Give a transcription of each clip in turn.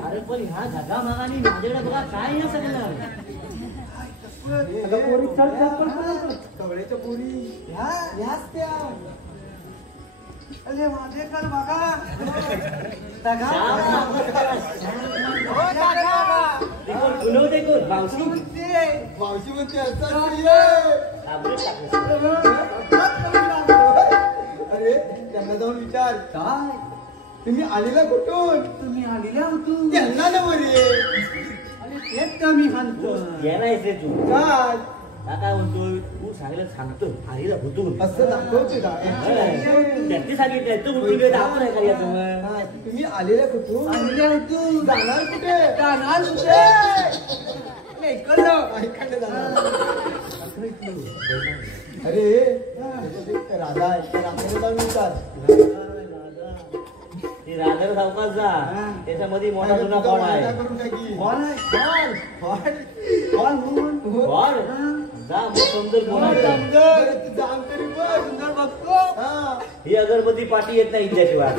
अरे पण ह्या जगा मागाने माझ्याकडे बघा काय नाही सगळं कवळ्याच्या पोरी ह्याच त्या अरे माझे कर बघा मावशी म्हणते अरे त्यांना जाऊन विचार काय तुम्ही आलेला कुठून तुम्ही आलेल्या कुठून त्यांना ना बरे अरे तेच का मी सांगतो येणायचे तू काय काय म्हणतोय तू सांगतो आईला होतो असं दाखवते त्यांनी सांगितलं तू कुठे दाखव नाही का याचं तुम्ही आलेल्या कुठून आलेल्या कुठून जाणार कुठे जाणार कुठे अरे राधा राधा सावकाश जा त्याच्यामध्ये मोठा जुना बॉल आहे सुंदर बघतो ही अगरबत्ती पाठी येत नाही इथल्याशिवाय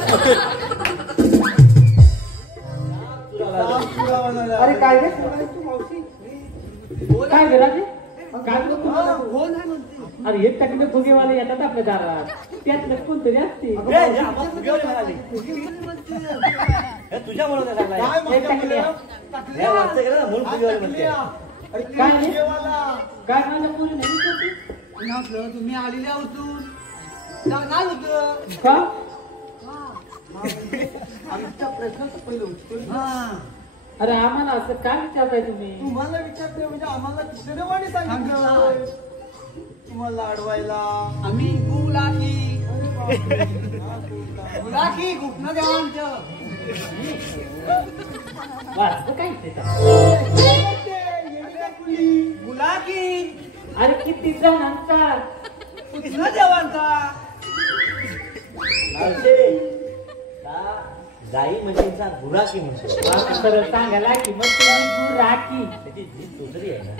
अरे काय रे मावशी काय घराचे अरे एक टाकीने फुगेवाले येतात आपल्या दारात त्यात कोणतरी असते तुझ्या म्हणून काय माझ्या पोरी नाही तुम्ही आलेल्या होतून जाणार होत का आमच्या प्रश्नाचं पहिलं उत्तर अरे आम्हाला असं काय विचारताय तुम्ही तुम्हाला विचारतोय म्हणजे आम्हाला दुसऱ्याने सांगितलं तुम्हाला अडवायला आम्ही गुलाकी गुलाकी गुप्न देवांचं गुलाकी अरे किती जणांचा गुप्न देवांचा गाई म्हशींचा गुराकी म्हणतो सरळ सांगायला की मग तुम्ही गुराकी त्याची जीत तोतरी आहे ना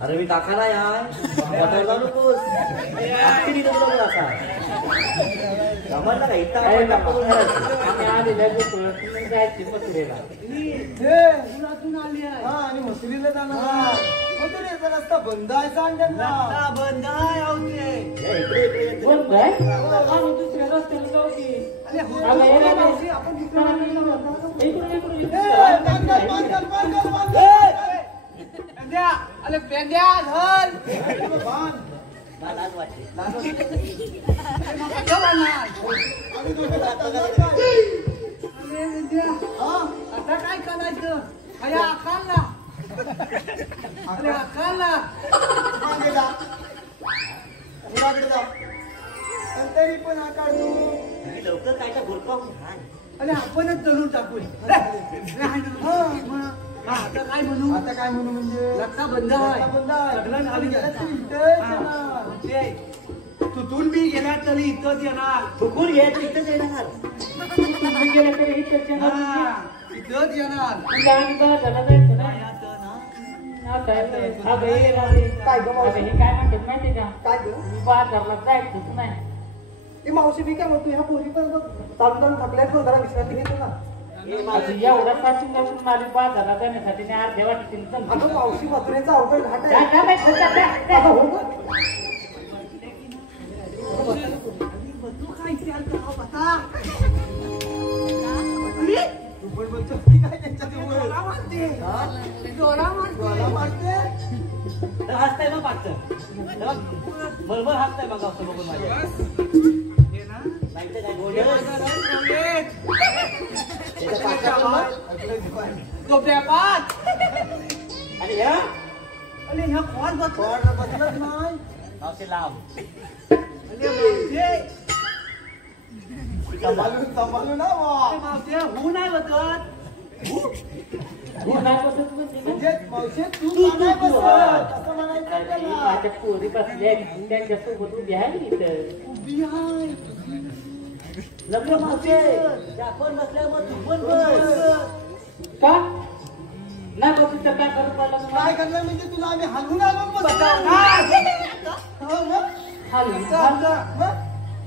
अरे मी काका नाही आहे नकोस जमला का इथं जायचे मथुरेला आणि मथुरीला जाणार मथुरेचा रस्ता बंद आहे सांग त्यांना बंद आहे दुसऱ्या रस्त्याला जाऊ की अरे पेंड्या आता काय करायचं अरे अकालला अरे अकालला तरी पण आकार लवकर काय का भरपाव अरे आपणच चलून टाकू आता काय म्हणू म्हणजे रस्ता बंद आहे तुटून मी गेला तरी इथंच येणार थुकून घ्यायचं इथंच येणार तुम्ही गेला तरी इथंच येणार इथंच येणार काय म्हणतात माहिती का काय बाजारला जायचंच नाही मावशी मी काय म्हणतो ह्या पोरी पण चालून थकल्यात जरा विश्रांती घेतो ना एवढा सासून जाऊन माझी बाजारला जाण्यासाठी अर्ध्या वाटतील मावशी मथुरेचा अवघड घाट हसताय मग पागत बरोबर हसताय बघा असं बघून माझ्या आणि ह्या कोण बदलत नाही असे लांब सांभाळून ना होऊ नाही बसत माझ्या पोरी बसल्या त्यांच्या सोबत उभी आहे इथं लग्न मावशे आपण नसल्यामुळे तू पण बस का नाही बघू तर काय करू पाहिलं काय करणार म्हणजे तुला आम्ही हलवून आलो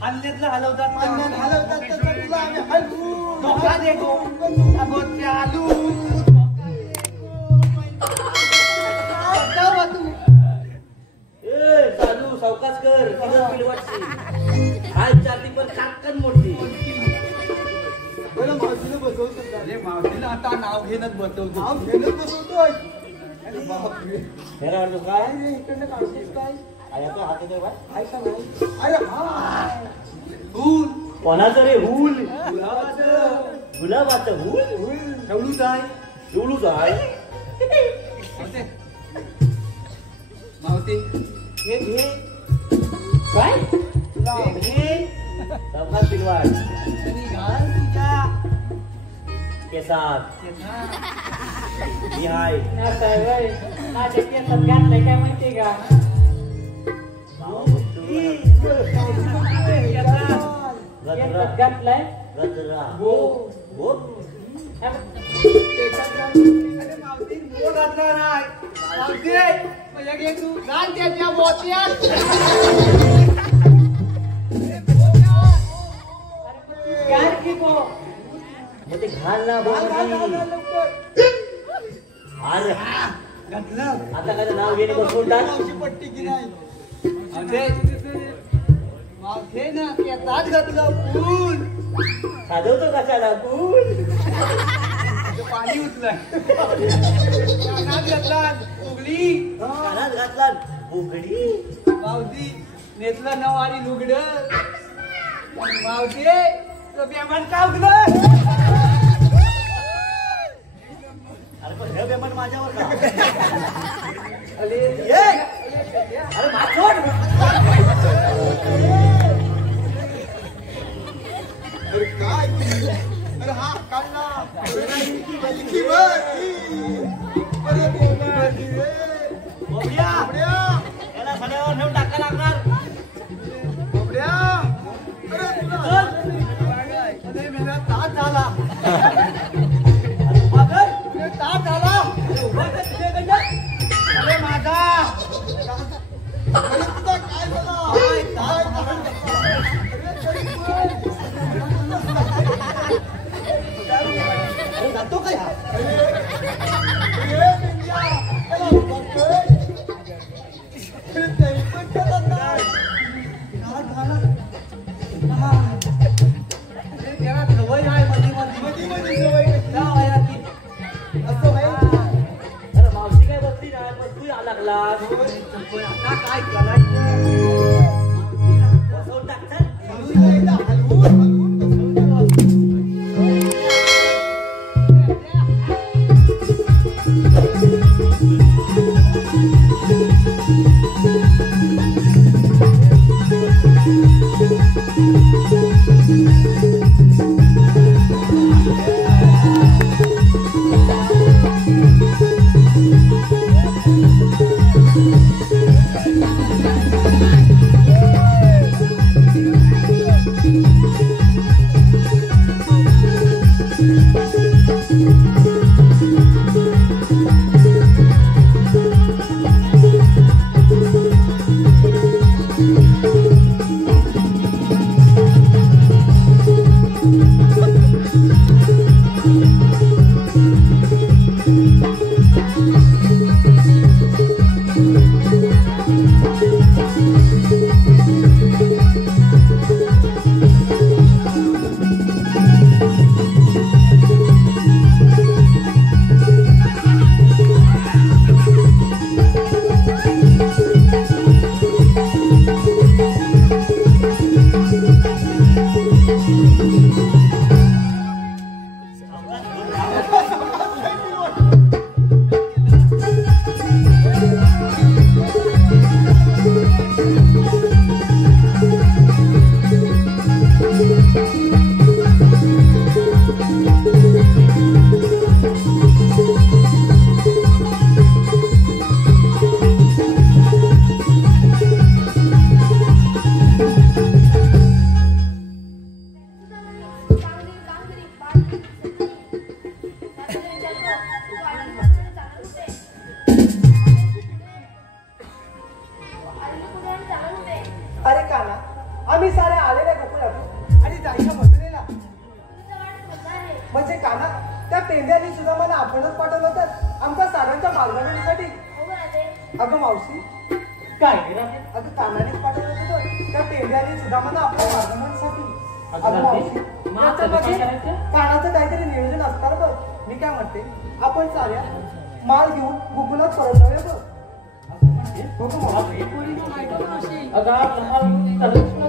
हल्ल्यातलं हलवतात हलवतात तसं तुला आम्ही हलवून धोका देतो चालू सावकाश कर आज चालती पण काटकन मोठी मावशीला बसवतो अरे मावशीला आता नाव घेणच बसवतो नाव घेणच बसवतोय अरे बापरे हेरा अर्थ काय रे इकडनं काढतोस काय आता हात येतोय बा ऐका नाही अरे हा हूल कोणाचं रे हूल गुलाबाचं गुलाबाचं हूल हूल ठेवलूच आहे एवढूच आहे मावते हे घे काय घे सावकाश पिलवाड घाल तुझ्या केसात मी हाय माझ्या केसात घातलंय काय माहितीये का केसात घातलाय गजरा हो हो अरे मावती मोड घातला नाही मावती म्हणजे घे तू घाल त्याच्या मोत्यात काय की तो मग ते घाल ना अरे घातलं आता काय नाव घेणे बसवून टाक मावशी पट्टी की नाही मावशे ना त्यात घातलं फूल साधवतो कशाला फूल पाणी उचलाय कानात घातला उगली कानात घातला बुगडी मावशी नेतलं नवारी लुगड मावशी तो बेमान कावलं अरे पण हे बेमन माझ्यावर का अरे अरे माथोड काय अरे हा काढला याला सड्यावर ठेवून टाका लागणार तास झाला तास झाला अरे माझा काय झाला जातो काय अरे मावशी काय बसली ना मग तू लागला आता काय करायचं बसवून टाकतात त्या पेंड्याने सुद्धा मला आपणच पाठवलं होतं आमच्या साऱ्यांच्या मार्गदर्शनासाठी. अगं मावशी काय रे राधे? अगं कानानेच पाठवलं होतं त्या पेंड्याने सुद्धा मला आपल्या मार्गदर्शनासाठी. अगं मावशी त्याच्यामध्ये कानाचं काहीतरी नियोजन असणार बघ. मी काय म्हणते आपण साऱ्या माल घेऊन गुगलात परत जाऊया बघ. अगं आपला माल